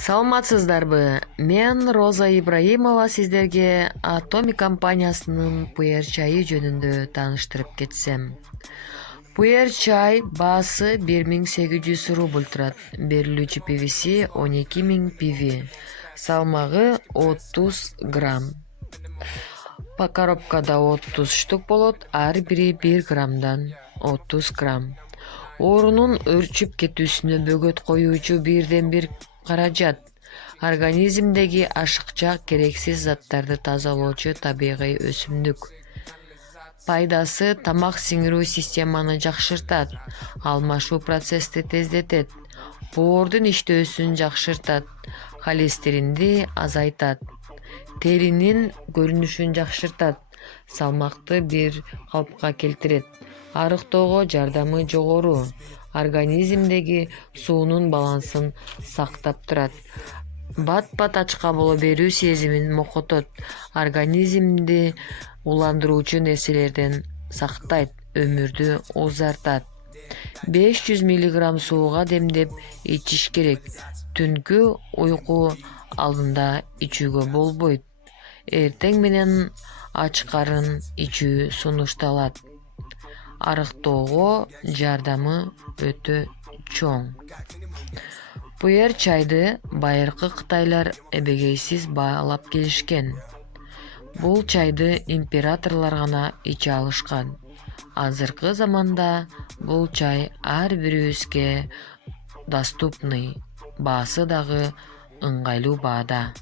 Саламатсыздарбы? Мен Роза Ибраимова сиздерге Atomic компаниясынын пуэр чайы жөнүндө тааныштырып кетсем. Пуэр чай баасы 1800 рубль турат. Берилүүчү пивиси 12000 пиви. Салмагы 30 грамм. По коробкада 30 штук болот, ар бири 1 граммдан 30 грамм. Оорунун өрчүп кетүүсүнө бөгөт коюучу бирден бир каражат. Организмдеги ашыкча керексиз заттарды тазалоочу табигый өсүмдүк. Пайдасы: тамак сиңирүү системаны жакшыртат, алмашуу процессти тездетет, боордун иштөөсүн жакшыртат, холестеринди азайтат, теринин көрүнүшүн жакшыртат, салмакты бир калыпка келтирет, арыктоого жардамы жогору, организмдеги суунун балансын сактап турат, бат-бат ач кабылуу берүү сезимин мокотот, организмди уландыруучу нерселерден сактайт, өмүрдү узартат. 500 мг сууга демдеп ичиш керек. Түнкү уйку алдында ичүүгө болбойт. Эртең менен ач карын ичүү сунушталат. Арыктоого жардамы өтө чоң. Пуэр чайды байыркы кытайлар эбегейсиз баалап келишкен. Бул чайды императорлор гана иче алышкан. Азыркы заманда бул чай ар бирибизге доступный, баасы дагы ыңгайлуу баада.